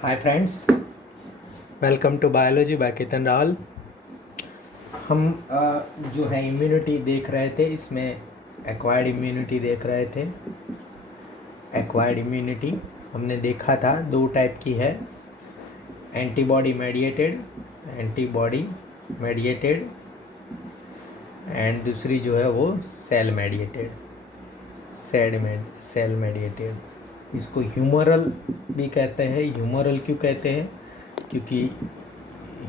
Hi friends, welcome to biology by Ketan Rahul. हम जो है इम्यूनिटी देख रहे थे, इसमें एक्वायर्ड इम्यूनिटी देख रहे थे। एक्वायर्ड इम्यूनिटी हमने देखा था दो टाइप की है, एंटीबॉडी मेडिएटेड एंड दूसरी जो है वो सेल मेडिएटेड। इसको ह्यूमरल भी कहते हैं। ह्यूमरल क्यों कहते हैं? क्योंकि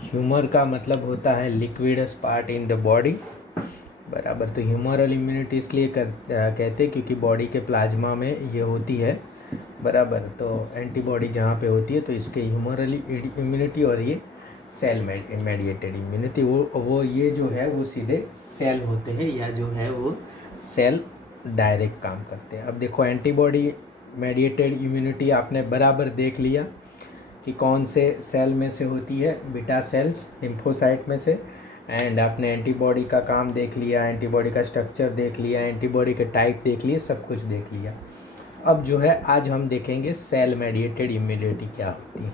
ह्यूमर का मतलब होता है liquids part in the body, बराबर। तो ह्यूमरल इम्यूनिटी इसलिए कहते हैं क्योंकि बॉडी के प्लाज्मा में ये होती है, बराबर। तो एंटीबॉडी जहाँ पे होती है तो इसके ह्यूमरल इम्यूनिटी और ये सेल मेडिएटेड इम्यूनिटी, वो ये जो है वो सीधे सेल होते हैं, या जो है वो सेल डायरेक्ट काम करते हैं। अब देखो, एंटीबॉडी मेडिएटेड इम्यूनिटी आपने बराबर देख लिया कि कौन से सेल में से होती है, बीटा सेल्स लिम्फोसाइट में से। एंड आपने एंटीबॉडी का काम देख लिया, एंटीबॉडी का स्ट्रक्चर देख लिया, एंटीबॉडी के टाइप देख लिए, सब कुछ देख लिया। अब जो है आज हम देखेंगे सेल मेडिएटेड इम्यूनिटी क्या होती है।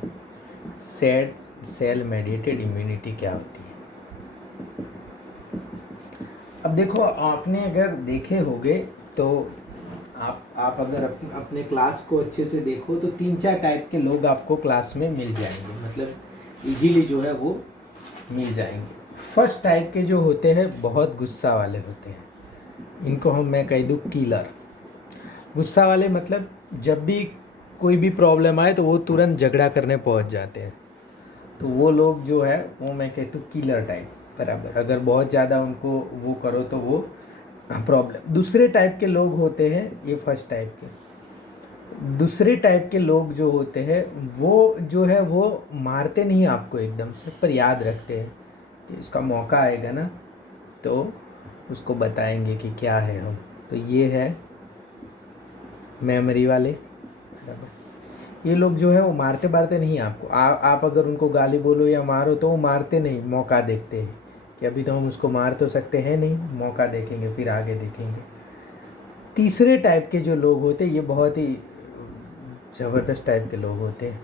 सेल मेडिएटेड इम्यूनिटी क्या होती है? अब देखो, आपने अगर देखे होंगे तो आप अगर अपने क्लास को अच्छे से देखो तो 3-4 टाइप के लोग आपको क्लास में मिल जाएंगे, मतलब इजीली जो है वो मिल जाएंगे। फर्स्ट टाइप के जो होते हैं बहुत गुस्सा वाले होते हैं, इनको मैं कह दूँ किलर। गुस्सा वाले मतलब जब भी कोई भी प्रॉब्लम आए तो वो तुरंत झगड़ा करने पहुंच जाते हैं, तो वो लोग जो है वो मैं कहता हूँ किलर टाइप, बराबर। अगर बहुत ज़्यादा उनको वो करो तो वो प्रॉब्लम। दूसरे टाइप के लोग होते हैं, ये फर्स्ट टाइप के। दूसरे टाइप के लोग जो होते हैं वो जो है वो मारते नहीं आपको एकदम से, पर याद रखते हैं कि इसका मौका आएगा ना तो उसको बताएंगे कि क्या है हम। तो ये है मेमोरी वाले, ये लोग जो है वो मारते नहीं आपको। आप अगर उनको गाली बोलो या मारो तो वो मारते नहीं, मौका देखते हैं कि अभी तो हम उसको मार तो सकते हैं नहीं, मौका देखेंगे फिर आगे देखेंगे। तीसरे टाइप के जो लोग होते हैं ये बहुत ही ज़बरदस्त टाइप के लोग होते हैं।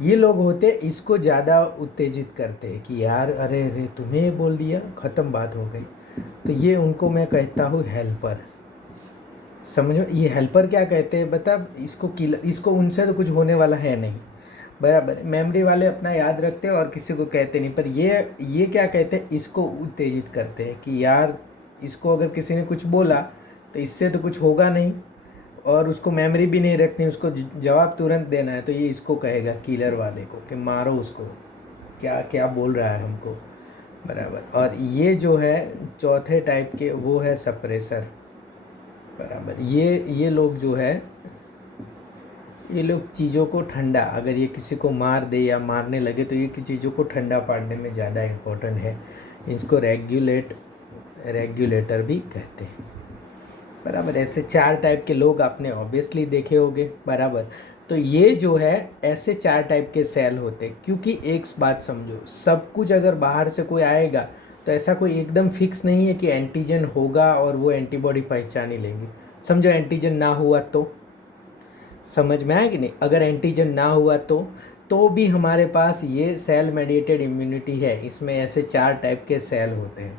ये लोग होते हैं इसको ज़्यादा उत्तेजित करते हैं कि यार अरे अरे तुम्हें ये बोल दिया, ख़त्म बात हो गई। तो ये उनको मैं कहता हूँ हेल्पर। समझो, ये हेल्पर क्या कहते हैं बता, इसको इसको उनसे तो कुछ होने वाला है नहीं, बराबर। मेमोरी वाले अपना याद रखते हैं और किसी को कहते नहीं, पर ये क्या कहते हैं, इसको उत्तेजित करते हैं कि यार इसको अगर किसी ने कुछ बोला तो इससे तो कुछ होगा नहीं, और उसको मेमोरी भी नहीं रखनी, उसको जवाब तुरंत देना है। तो ये इसको कहेगा किलर वाले को कि मारो उसको, क्या क्या बोल रहा है हमको, बराबर। और ये जो है चौथे टाइप के, वो है सप्रेसर, बराबर। ये लोग जो है, ये लोग चीज़ों को ठंडा, अगर ये किसी को मार दे या मारने लगे तो ये चीज़ों को ठंडा पाड़ने में ज़्यादा इम्पोर्टेंट है। इसको रेगुलेटर भी कहते हैं, बराबर। ऐसे 4 टाइप के लोग आपने ऑब्वियसली देखे होंगे, बराबर। तो ये जो है ऐसे 4 टाइप के सेल होते हैं। क्योंकि एक बात समझो, सब कुछ अगर बाहर से कोई आएगा तो ऐसा कोई एकदम फिक्स नहीं है कि एंटीजन होगा और वो एंटीबॉडी पहचान ही लेंगी। समझो एंटीजन ना हुआ तो, समझ में आया कि नहीं? अगर एंटीजन ना हुआ तो भी हमारे पास ये सेल मेडिएटेड इम्यूनिटी है। इसमें ऐसे 4 टाइप के सेल होते हैं,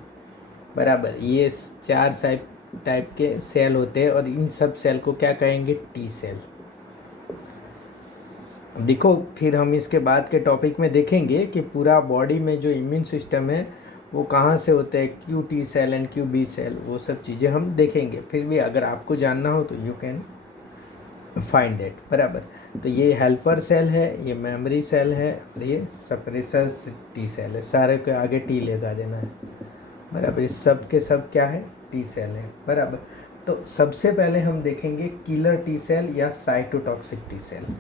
बराबर। ये 4 टाइप के सेल होते हैं, और इन सब सेल को क्या कहेंगे? T cell. देखो, फिर हम इसके बाद के टॉपिक में देखेंगे कि पूरा बॉडी में जो इम्यून सिस्टम है वो कहाँ से होता है, क्यू टी सेल एंड क्यू बी सेल, वो सब चीज़ें हम देखेंगे। फिर भी अगर आपको जानना हो तो यू कैन फाइंड दैट, बराबर। तो ये हेल्पर सेल है, ये मेमोरी सेल है, और ये सप्रेसर टी सेल है। सारे के आगे टी लगा देना है, बराबर। इस सब के सब क्या है? टी सेल है, बराबर। तो सबसे पहले हम देखेंगे किलर टी सेल या साइटोटॉक्सिक टी सेल।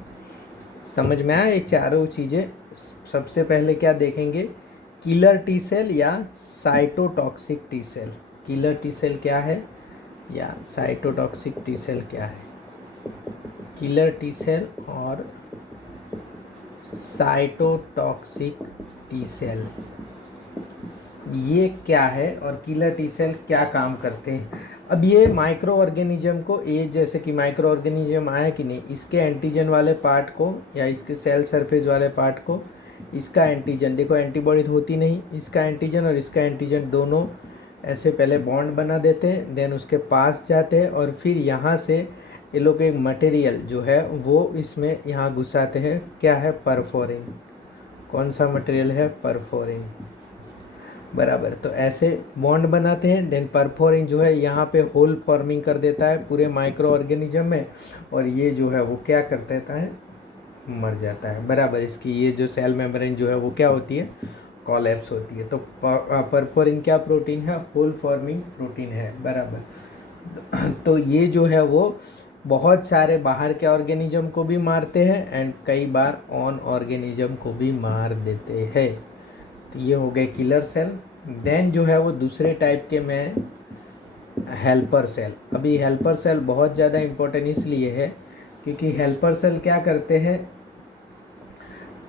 समझ में आया ये चारों चीज़ें? सबसे पहले क्या देखेंगे? किलर टी सेल या cytotoxic T cell. Killer T cell क्या है या साइटोटॉक्सिक टी सेल क्या है? किलर टी सेल और साइटोटॉक्सिक टी सेल ये क्या है, और किलर टी सेल क्या काम करते हैं? अब ये माइक्रो ऑर्गेनिज्म को, ये जैसे कि माइक्रो ऑर्गेनिज्म आया कि नहीं, इसके एंटीजन वाले पार्ट को या इसके सेल सरफेस वाले पार्ट को, इसका एंटीजन देखो, एंटीबॉडी होती नहीं, इसका एंटीजन और इसका एंटीजन दोनों ऐसे पहले बॉन्ड बना देते हैं, देन उसके पास जाते हैं और फिर यहाँ से ये लोग एक मटेरियल जो है वो इसमें यहाँ घुसाते हैं। क्या है? परफोरिन। कौन सा मटेरियल है? परफोरिन। बराबर। तो ऐसे बॉन्ड बनाते हैं, देन परफोरिन जो है यहाँ पे होल फॉर्मिंग कर देता है पूरे माइक्रो ऑर्गेनिज्म में, और ये जो है वो क्या कर देता है? मर जाता है। बराबर। इसकी ये जो सेल मेम्ब्रेन जो है वो क्या होती है? कोलैप्स होती है। तो परफोरिन क्या प्रोटीन है? होल फॉर्मिंग प्रोटीन है। बराबर। तो ये जो है वो बहुत सारे बाहर के ऑर्गेनिज्म को भी मारते हैं एंड कई बार ऑन ऑर्गेनिज्म को भी मार देते हैं। तो ये हो गए किलर सेल। देन जो है वो दूसरे टाइप के में हेल्पर सेल। अभी हेल्पर सेल बहुत ज़्यादा इम्पोर्टेंट इसलिए है क्योंकि हेल्पर सेल क्या करते हैं?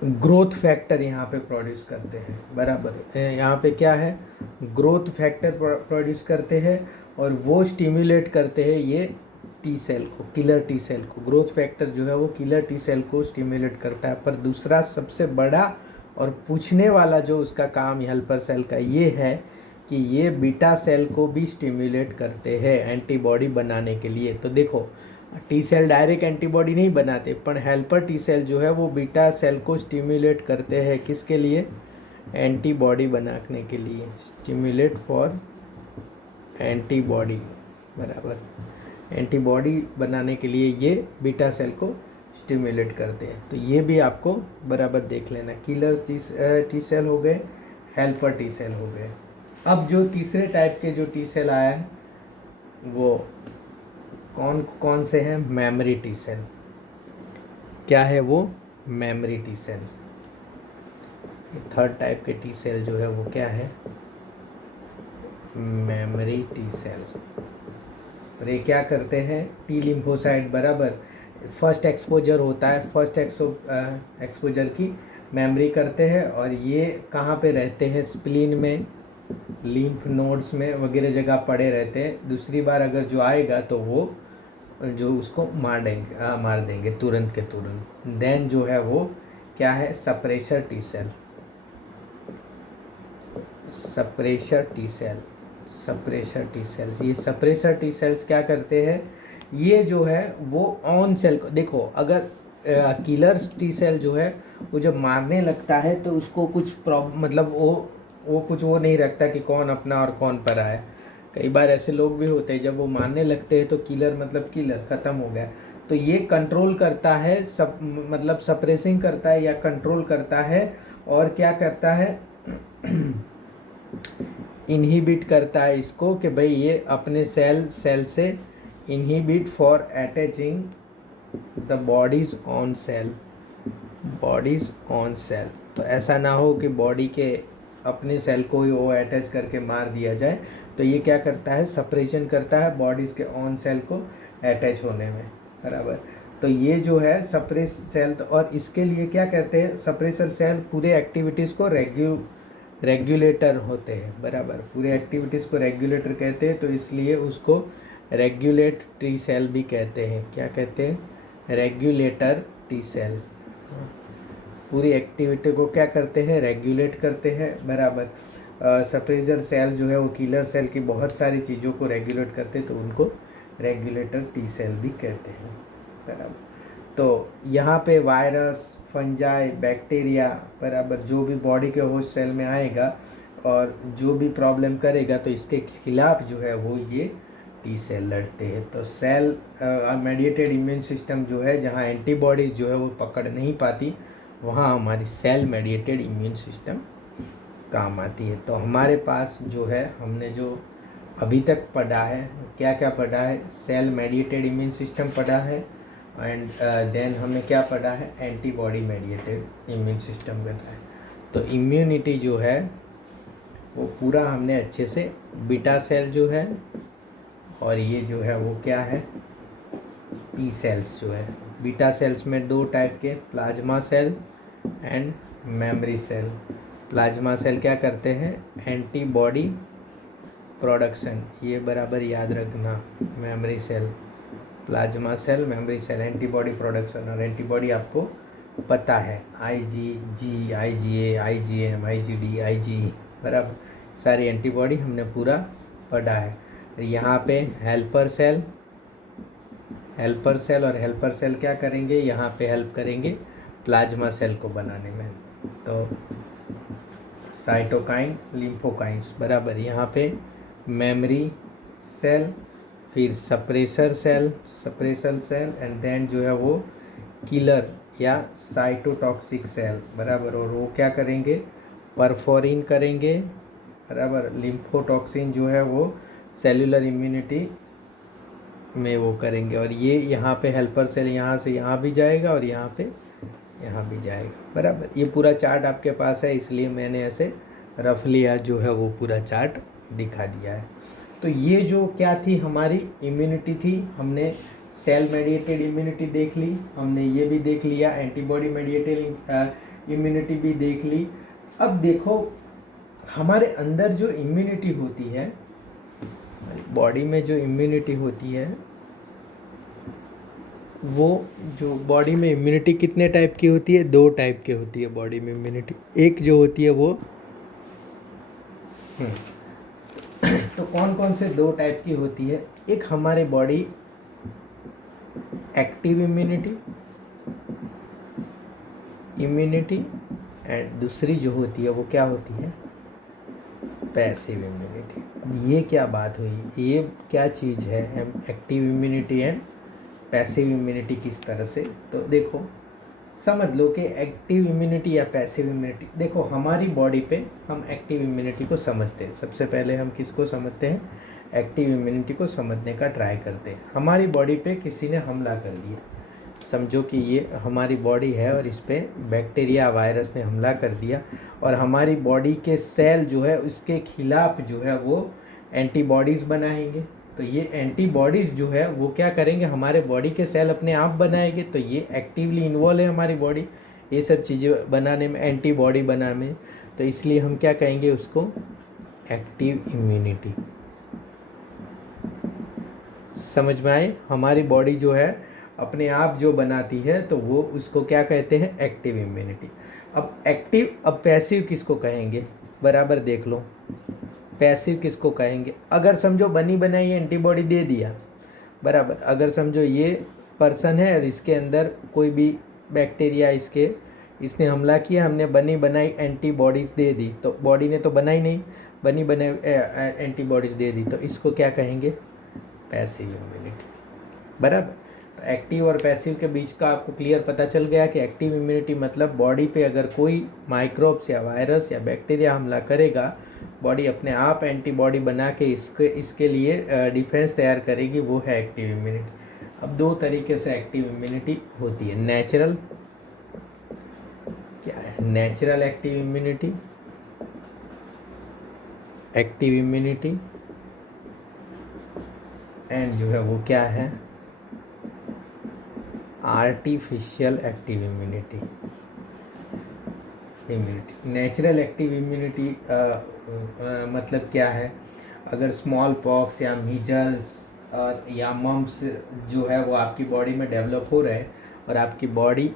ग्रोथ फैक्टर यहाँ पे प्रोड्यूस करते हैं। बराबर। यहाँ पे क्या है? ग्रोथ फैक्टर प्रोड्यूस करते हैं और वो स्टिम्युलेट करते हैं ये टी सेल को, किलर टी सेल को। ग्रोथ फैक्टर जो है वो किलर टी सेल को स्टिम्युलेट करता है। पर दूसरा सबसे बड़ा और पूछने वाला जो उसका काम हेल्पर सेल का ये है कि ये बीटा सेल को भी स्टिम्युलेट करते हैं एंटीबॉडी बनाने के लिए। तो देखो, टी सेल डायरेक्ट एंटीबॉडी नहीं बनाते, पर हेल्पर टी सेल जो है वो बीटा सेल को स्टिम्युलेट करते हैं। किसके लिए? एंटीबॉडी बनाने के लिए। Stimulate for antibody. बराबर। एंटीबॉडी बनाने के लिए ये बीटा सेल को स्टिम्युलेट करते हैं। तो ये भी आपको बराबर देख लेना। किलर टी सेल हो गए, हेल्पर टी सेल हो गए। अब जो तीसरे टाइप के जो टी सेल आया है वो कौन कौन से हैं? Memory T cell. क्या है वो? Memory T cell. Third type के टी सेल जो है वो क्या है? Memory T cell. और ये क्या करते हैं? T lymphocyte. बराबर। फर्स्ट एक्सपोजर होता है, फर्स्ट एक्सपोजर की मेमोरी करते हैं और ये कहाँ पे रहते हैं? स्प्लीन में, लिम्फ नोड्स में वगैरह जगह पड़े रहते हैं। दूसरी बार अगर जो आएगा तो वो जो उसको मार देंगे तुरंत के तुरंत। देन जो है वो क्या है? Suppressor T cell. Suppressor T cell. Suppressor T cells. ये सप्रेशर टी सेल्स क्या करते हैं? ये जो है वो ऑन सेल को, देखो अगर किलर टी सेल जो है वो जब मारने लगता है तो उसको कुछ मतलब वो कुछ वो नहीं रखता कि कौन अपना और कौन परा है। कई बार ऐसे लोग भी होते हैं, जब वो मारने लगते हैं तो किलर मतलब किलर ख़त्म हो गया। तो ये कंट्रोल करता है, सब मतलब सप्रेसिंग करता है या कंट्रोल करता है, और क्या करता है? इनहिबिट करता है इसको कि भाई ये अपने सेल से inhibit for attaching the bodies on sale. Bodies on sale. तो ऐसा ना हो कि बॉडी के अपने सेल को ही वो अटैच करके मार दिया जाए। तो ये क्या करता है? सप्रेशन करता है बॉडीज़ के ऑन सेल को अटैच होने में। बराबर। तो ये जो है सप्रेस सेल, तो और इसके लिए क्या कहते हैं? सप्रेसर सेल पूरे एक्टिविटीज़ को रेगुलेटर होते हैं। बराबर। पूरे एक्टिविटीज़ को रेगुलेटर कहते हैं, तो इसलिए उसको रेगुलेटरी सेल भी कहते हैं। क्या कहते हैं? Regulator T cell. पूरी एक्टिविटी को क्या करते हैं? रेगुलेट करते हैं। बराबर। सप्रेसर सेल जो है वो किलर सेल की बहुत सारी चीज़ों को रेगुलेट करते हैं, तो उनको रेगुलेटर टी सेल भी कहते हैं। बराबर। तो यहाँ पे वायरस, फंजाई, बैक्टीरिया, बराबर, जो भी बॉडी के होस्ट सेल में आएगा और जो भी प्रॉब्लम करेगा तो इसके खिलाफ जो है वो ये टी सेल लड़ते हैं। तो सेल मेडिएटेड इम्यून सिस्टम जो है, जहाँ एंटीबॉडीज़ जो है वो पकड़ नहीं पाती, वहाँ हमारी सेल मेडिएटेड इम्यून सिस्टम काम आती है। तो हमारे पास जो है, हमने जो अभी तक पढ़ा है, क्या क्या पढ़ा है? सेल मेडिएटेड इम्यून सिस्टम पढ़ा है एंड देन हमने क्या पढ़ा है? एंटीबॉडी मेडिएटेड इम्यून सिस्टम पढ़ा है। तो इम्यूनिटी जो है वो पूरा हमने अच्छे से, बीटा सेल जो है और ये जो है वो क्या है? टी सेल्स जो है। बीटा सेल्स में दो टाइप के, plasma cell and memory cell. Plasma cell क्या करते हैं? एंटीबॉडी प्रोडक्शन, ये बराबर याद रखना। Memory cell, plasma cell, memory cell, antibody production. और एंटीबॉडी आपको पता है, IgG, IgA, IgM, IgD, IgE, बराबर सारी एंटीबॉडी हमने पूरा पढ़ा है। यहाँ पे हेल्पर सेल, हेल्पर सेल और हेल्पर सेल क्या करेंगे, यहाँ पे हेल्प करेंगे प्लाज्मा सेल को बनाने में। तो साइटोकाइन, लिम्फोकाइंस, बराबर यहाँ पे मेमोरी सेल, फिर suppressor cell, suppressor cell, and then जो है वो किलर या साइटोटॉक्सिक सेल, बराबर। और वो क्या करेंगे, परफोरिन करेंगे, बराबर। लिम्फोटॉक्सिन जो है वो सेलुलर इम्यूनिटी में वो करेंगे। और ये यहाँ पे हेल्पर सेल यहाँ से यहाँ भी जाएगा और यहाँ पे यहाँ भी जाएगा, बराबर। ये पूरा चार्ट आपके पास है, इसलिए मैंने ऐसे रफली आज जो है वो पूरा चार्ट दिखा दिया है। तो ये जो क्या थी हमारी इम्यूनिटी थी, हमने सेल मेडिएटेड इम्यूनिटी देख ली, हमने ये भी देख लिया एंटीबॉडी मेडिएटेड इम्यूनिटी भी देख ली। अब देखो हमारे अंदर जो इम्यूनिटी होती है, बॉडी में जो इम्यूनिटी होती है, वो जो बॉडी में इम्यूनिटी कितने टाइप की होती है, 2 टाइप की होती है बॉडी में इम्यूनिटी। एक जो होती है वो तो कौन कौन से 2 टाइप की होती है, एक हमारे बॉडी एक्टिव इम्यूनिटी एंड दूसरी जो होती है वो क्या होती है, पैसिव इम्यूनिटी। अब ये क्या बात हुई, ये क्या चीज़ है active immunity and passive immunity किस तरह से। तो देखो समझ लो कि एक्टिव इम्यूनिटी या पैसिव इम्यूनिटी, देखो हमारी बॉडी पे हम एक्टिव इम्यूनिटी को समझते हैं। सबसे पहले हम किसको समझते हैं, एक्टिव इम्यूनिटी को समझने का ट्राई करते हैं। हमारी बॉडी पे किसी ने हमला कर दिया, समझो कि ये हमारी बॉडी है और इस पर बैक्टीरिया वायरस ने हमला कर दिया, और हमारी बॉडी के सेल जो है उसके खिलाफ जो है वो एंटीबॉडीज़ बनाएंगे। तो ये एंटीबॉडीज़ जो है वो क्या करेंगे, हमारे बॉडी के सेल अपने आप बनाएंगे। तो ये एक्टिवली इन्वॉल्व है हमारी बॉडी ये सब चीज़ें बनाने में, एंटीबॉडी बनाने में। तो इसलिए हम क्या कहेंगे उसको, एक्टिव इम्यूनिटी। समझ में आए, हमारी बॉडी जो है अपने आप जो बनाती है तो वो उसको क्या कहते हैं, एक्टिव इम्यूनिटी। अब पैसिव किसको कहेंगे, बराबर देख लो, पैसिव किसको कहेंगे। अगर समझो बनी बनाई एंटीबॉडी दे दिया, बराबर। अगर समझो ये पर्सन है और इसके अंदर कोई भी बैक्टीरिया इसने हमला किया, हमने बनी बनाई एंटीबॉडीज़ दे दी, तो बॉडी ने तो बनाई नहीं, बनी बनाई एंटीबॉडीज़ दे दी, तो इसको क्या कहेंगे, पैसिव इम्यूनिटी, बराबर। तो एक्टिव और पैसिव के बीच का आपको क्लियर पता चल गया कि एक्टिव इम्यूनिटी मतलब बॉडी पे अगर कोई माइक्रोब्स या वायरस या बैक्टीरिया हमला करेगा, बॉडी अपने आप एंटीबॉडी बना के इसके लिए डिफेंस तैयार करेगी, वो है एक्टिव इम्यूनिटी। अब 2 तरीके से एक्टिव इम्यूनिटी होती है, नेचुरल, क्या है natural active immunity, active immunity, and जो है वो क्या है, artificial active immunity. Natural active immunity मतलब क्या है, अगर स्मॉल पॉक्स या मीजल्स या मम्प्स जो है वो आपकी बॉडी में डेवलप हो रहे हैं और आपकी बॉडी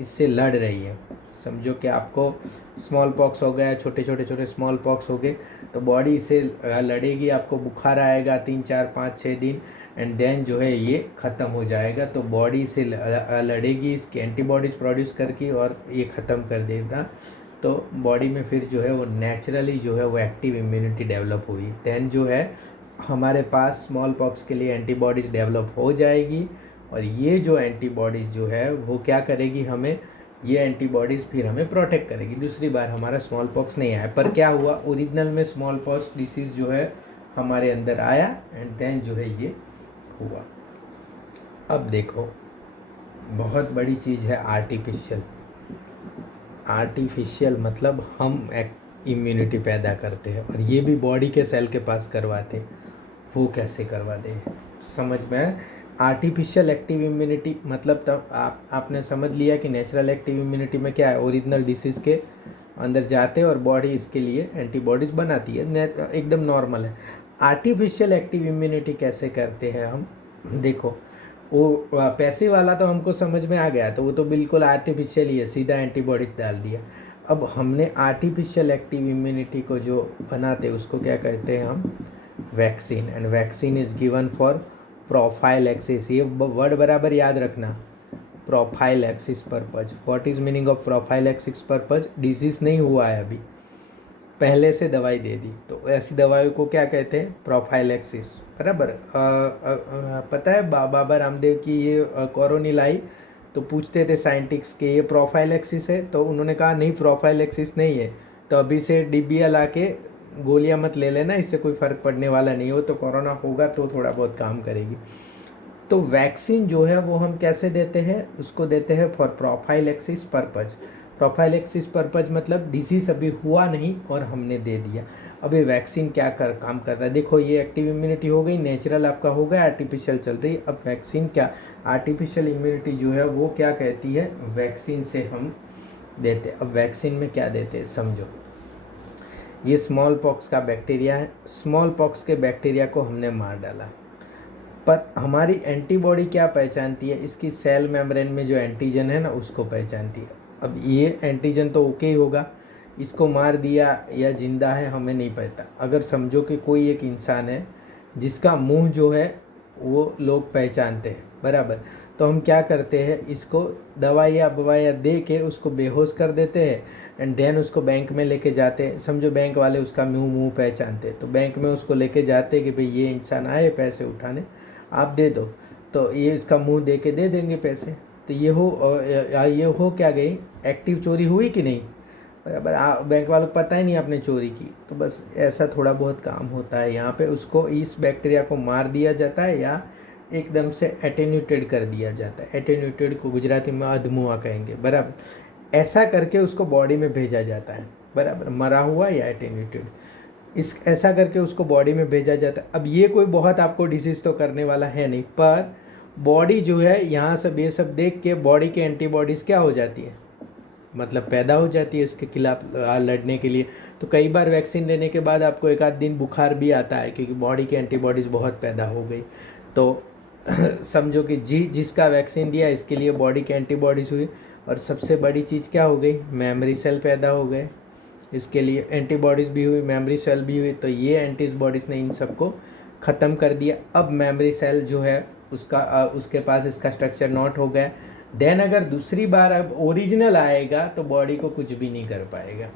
इससे लड़ रही है, समझो कि आपको स्मॉल पॉक्स हो गया, छोटे स्मॉल पॉक्स हो गए, तो बॉडी इससे लड़ेगी, आपको बुखार आएगा 3 4 5 6 दिन, एंड देन जो है ये ख़त्म हो जाएगा। तो बॉडी से लड़ेगी, इसकी एंटीबॉडीज़ प्रोड्यूस करके और ये ख़त्म कर देगा। तो बॉडी में फिर जो है वो नेचुरली जो है वो एक्टिव इम्यूनिटी डेवलप हुई, देन जो है हमारे पास स्मॉल पॉक्स के लिए एंटीबॉडीज़ डेवलप हो जाएगी, और ये जो एंटीबॉडीज़ जो है वो क्या करेगी, हमें ये एंटीबॉडीज़ फिर हमें प्रोटेक्ट करेगी, दूसरी बार हमारा स्मॉल पॉक्स नहीं आया। पर क्या हुआ, ओरिजिनल में स्मॉल पॉक्स डिसीज़ जो है हमारे अंदर आया, एंड देन जो है ये हुआ। अब देखो बहुत बड़ी चीज़ है आर्टिफिशियल। आर्टिफिशियल मतलब हम इम्यूनिटी पैदा करते हैं, और ये भी बॉडी के सेल के पास करवाते हैं। वो कैसे करवा दें, समझ में। आर्टिफिशियल एक्टिव इम्यूनिटी मतलब तब आपने समझ लिया कि नेचुरल एक्टिव इम्यूनिटी में क्या है, ओरिजिनल डिसीज़ के अंदर जाते हैं और बॉडी इसके लिए एंटीबॉडीज़ बनाती है, एकदम नॉर्मल है। आर्टिफिशियल एक्टिव इम्यूनिटी कैसे करते हैं हम, देखो वो पैसिव वाला तो हमको समझ में आ गया, तो वो तो बिल्कुल आर्टिफिशियल ही है, सीधा एंटीबॉडीज डाल दिया। अब हमने आर्टिफिशियल एक्टिव इम्यूनिटी को जो बनाते उसको क्या कहते हैं हम, vaccine. And vaccine is given for prophylaxis, ये वर्ड बराबर याद रखना, prophylaxis purpose. What is meaning of prophylaxis purpose, disease नहीं हुआ है अभी, पहले से दवाई दे दी, तो ऐसी दवाइयों को क्या कहते हैं, प्रोफाइलैक्सिस, बराबर। पता है बाबा रामदेव की ये कोरोनिल आई, तो पूछते थे साइंटिस्ट के ये प्रोफाइलैक्सिस है, तो उन्होंने कहा नहीं प्रोफाइलैक्सिस नहीं है, तो अभी से डिबिया ला के गोलियां मत ले लेना, इससे कोई फ़र्क पड़ने वाला नहीं हो, तो कोरोना होगा तो थोड़ा बहुत काम करेगी। तो वैक्सीन जो है वो हम कैसे देते हैं, उसको देते हैं for prophylaxis purpose. Prophylaxis purpose मतलब डिसीज अभी हुआ नहीं और हमने दे दिया। अब ये वैक्सीन क्या काम करता है, देखो ये एक्टिव इम्यूनिटी हो गई, नेचुरल आपका हो गया, आर्टिफिशियल चल रही है। अब वैक्सीन क्या, आर्टिफिशियल इम्यूनिटी जो है वो क्या कहती है, वैक्सीन से हम देते। अब वैक्सीन में क्या देते हैं समझो, ये स्मॉल पॉक्स का बैक्टीरिया है, स्मॉल पॉक्स के बैक्टीरिया को हमने मार डाला, पर हमारी एंटीबॉडी क्या पहचानती है, इसकी सेल मेम्ब्रेन में जो एंटीजन है ना उसको पहचानती है। अब ये एंटीजन तो ओके ही होगा, इसको मार दिया या जिंदा है हमें नहीं पता। अगर समझो कि कोई एक इंसान है जिसका मुंह जो है वो लोग पहचानते हैं, बराबर, तो हम क्या करते हैं, इसको दवाइयाँ बवाइयाँ दे के उसको बेहोश कर देते हैं, एंड देन उसको बैंक में लेके जाते हैं। समझो बैंक वाले उसका मुंह पहचानते हैं, तो बैंक में उसको लेके जाते हैं कि भाई ये इंसान आए पैसे उठाने, आप दे दो, तो ये इसका मुंह दे के दे देंगे पैसे। तो ये हो क्या गई, एक्टिव चोरी हुई कि नहीं, बराबर। बैंक वालों को पता ही नहीं आपने चोरी की, तो बस ऐसा थोड़ा बहुत काम होता है यहाँ पे। उसको इस बैक्टीरिया को मार दिया जाता है या एकदम से एटेन्यूटेड कर दिया जाता है। एटेन्यूटेड को गुजराती में अधमुआ कहेंगे, बराबर। ऐसा करके उसको बॉडी में भेजा जाता है, बराबर, मरा हुआ या एटेन्यूटेड, इस ऐसा करके उसको बॉडी में भेजा जाता है। अब ये कोई बहुत आपको डिसीज़ तो करने वाला है नहीं, पर बॉडी जो है यहाँ सब ये सब देख के बॉडी के एंटीबॉडीज़ क्या हो जाती है, मतलब पैदा हो जाती है इसके खिलाफ लड़ने के लिए। तो कई बार वैक्सीन लेने के बाद आपको एक आध दिन बुखार भी आता है, क्योंकि बॉडी की एंटीबॉडीज़ बहुत पैदा हो गई। तो समझो कि जिसका वैक्सीन दिया इसके लिए बॉडी की एंटीबॉडीज़ हुई, और सबसे बड़ी चीज़ क्या हो गई, मेमोरी सेल पैदा हो गए, इसके लिए एंटीबॉडीज़ भी हुई, मेमोरी सेल भी हुई। तो ये एंटीबॉडीज़ ने इन सबको ख़त्म कर दिया। अब मेमोरी सेल जो है उसके पास इसका स्ट्रक्चर नॉट हो गया, देन अगर दूसरी बार अब ओरिजिनल आएगा तो बॉडी को कुछ भी नहीं कर पाएगा।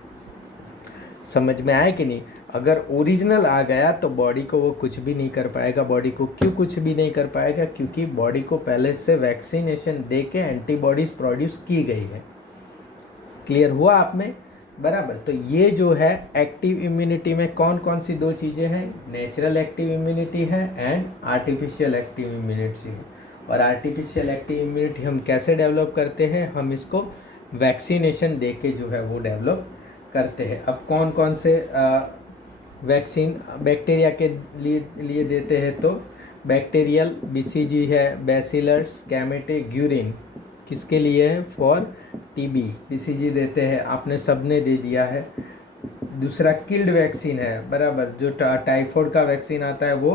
समझ में आए कि नहीं, अगर ओरिजिनल आ गया तो बॉडी को वो कुछ भी नहीं कर पाएगा। बॉडी को क्यों कुछ भी नहीं कर पाएगा, क्योंकि बॉडी को पहले से वैक्सीनेशन दे के एंटीबॉडीज़ प्रोड्यूस की गई है। क्लियर हुआ आप में, बराबर। तो ये जो है एक्टिव इम्यूनिटी में कौन कौन सी दो चीज़ें हैं, नेचुरल एक्टिव इम्यूनिटी है एंड आर्टिफिशियल एक्टिव इम्यूनिटी है। और आर्टिफिशियल एक्टिव इम्यूनिटी हम कैसे डेवलप करते हैं, हम इसको वैक्सीनेशन दे के जो है वो डेवलप करते हैं। अब कौन कौन से वैक्सीन बैक्टीरिया के लिए देते हैं, तो बैक्टीरियल BCG है, बैसिलस गैमेटे ग्यूरिन किसके लिए है, फॉर TB BCG देते हैं, आपने सबने दे दिया है। दूसरा किल्ड वैक्सीन है, बराबर, जो टाइफाइड का वैक्सीन आता है वो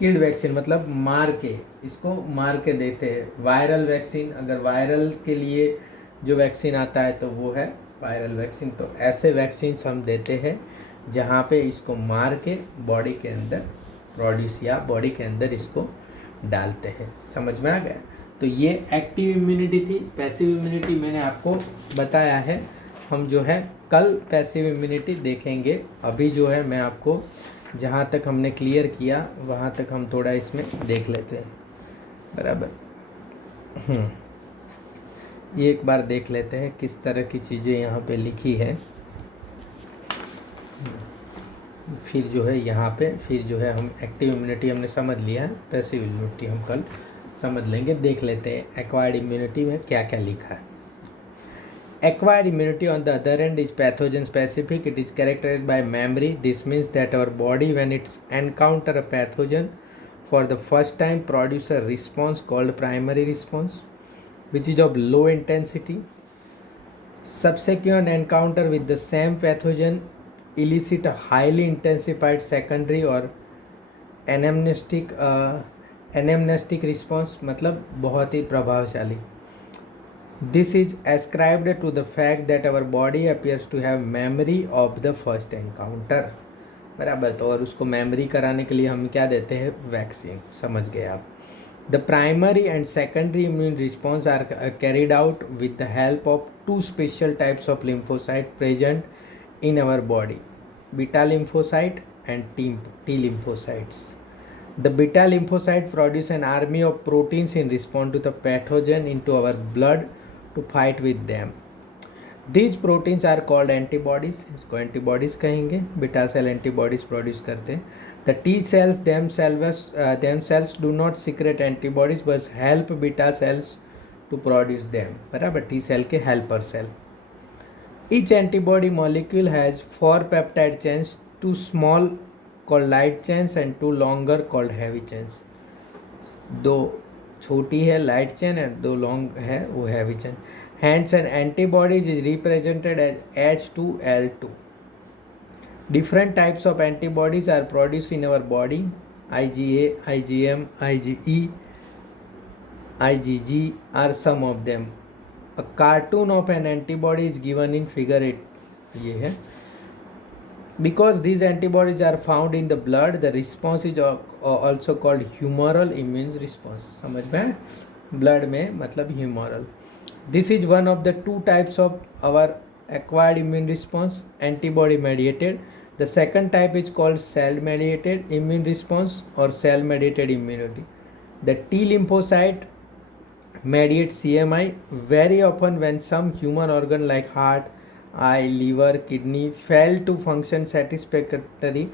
किल्ड वैक्सीन मतलब मार के, इसको मार के देते हैं। वायरल वैक्सीन, अगर वायरल के लिए जो वैक्सीन आता है तो वो है वायरल वैक्सीन। तो ऐसे वैक्सीन हम देते हैं जहाँ पे इसको मार के बॉडी के अंदर प्रोड्यूस या बॉडी के अंदर इसको डालते हैं। समझ में आ गया। तो ये एक्टिव इम्यूनिटी थी। पैसिव इम्यूनिटी मैंने आपको बताया है, हम जो है कल पैसिव इम्यूनिटी देखेंगे। अभी जो है मैं आपको जहाँ तक हमने क्लियर किया वहाँ तक हम थोड़ा इसमें देख लेते हैं, बराबर। ये एक बार देख लेते हैं किस तरह की चीज़ें यहाँ पे लिखी है, फिर जो है यहाँ पे फिर जो है हम एक्टिव इम्यूनिटी हमने समझ लिया है, पैसिव इम्यूनिटी हम कल समझ लेंगे। देख लेते हैं एक्वायर्ड इम्यूनिटी में क्या क्या लिखा है। Acquired immunity on the other end is pathogen specific. It is characterized by memory. This means that our body, when it's encounter a pathogen for the first time, produce a response called primary response, which is of low intensity. Subsequent encounter with the same pathogen elicit a highly intensified secondary or anamnestic response मतलब बहुत ही प्रभावशाली। This is ascribed to the fact that our body appears to have memory of the first encounter, बराबर। तो और उसको memory कराने के लिए हम क्या देते हैं, वैक्सीन, समझ गए आप। The primary and secondary immune response are carried out with the help of two special types of lymphocyte present in our body, beta lymphocyte and T lymphocytes. The beta lymphocyte produce an army of proteins in response to the pathogen into our blood to fight with them. These proteins are called antibodies, इसको antibodies कहेंगे, beta cell antibodies produce करते हैं. The T cells themselves do not secrete antibodies but help beta cells to produce them, बराबर, T cell के helper cell. Each antibody molecule has 4 peptide chains, 2 small called light chains and 2 longer called heavy chains. 2 छोटी है light chain और 2 long है वो heavy chain. Hence an antibodies is represented as H2L2. Different types of antibodies are produced in our body. IgA, IgM, IgE, IgG are some of them. A cartoon of an antibody is given in figure 8. ये है. Because these antibodies are found in the blood, the response is also called humoral immune response. समझ में? Blood में मतलब humoral. This is one of the 2 types of our acquired immune response, antibody mediated. The second type is called cell mediated immune response or cell mediated immunity. The T lymphocyte mediate CMI very often when some human organ like heart, eye, liver, kidney fail to function satisfactorily.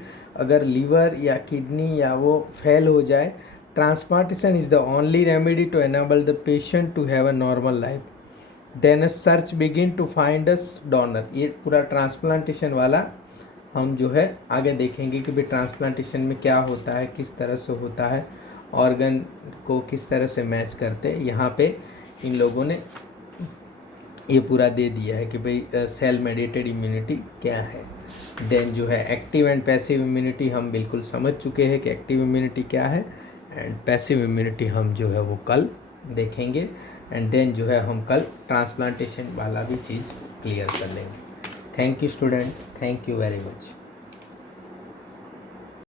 अगर liver या kidney या वो fail हो जाए, transplantation is the only remedy to enable the patient to have a normal life. Then a search begin to find a donor. ये पूरा transplantation वाला हम जो है आगे देखेंगे कि भाई ट्रांसप्लांटेशन में क्या होता है, किस तरह से होता है, ऑर्गन को किस तरह से मैच करते हैं. यहाँ पे इन लोगों ने ये पूरा दे दिया है कि भाई सेल मेडिएटेड इम्यूनिटी क्या है. देन जो है एक्टिव एंड पैसिव इम्यूनिटी हम बिल्कुल समझ चुके हैं कि एक्टिव इम्यूनिटी क्या है, एंड पैसिव इम्यूनिटी हम जो है वो कल देखेंगे. एंड देन जो है हम कल ट्रांसप्लांटेशन वाला भी चीज़ क्लियर कर लेंगे. Thank you student, thank you very much.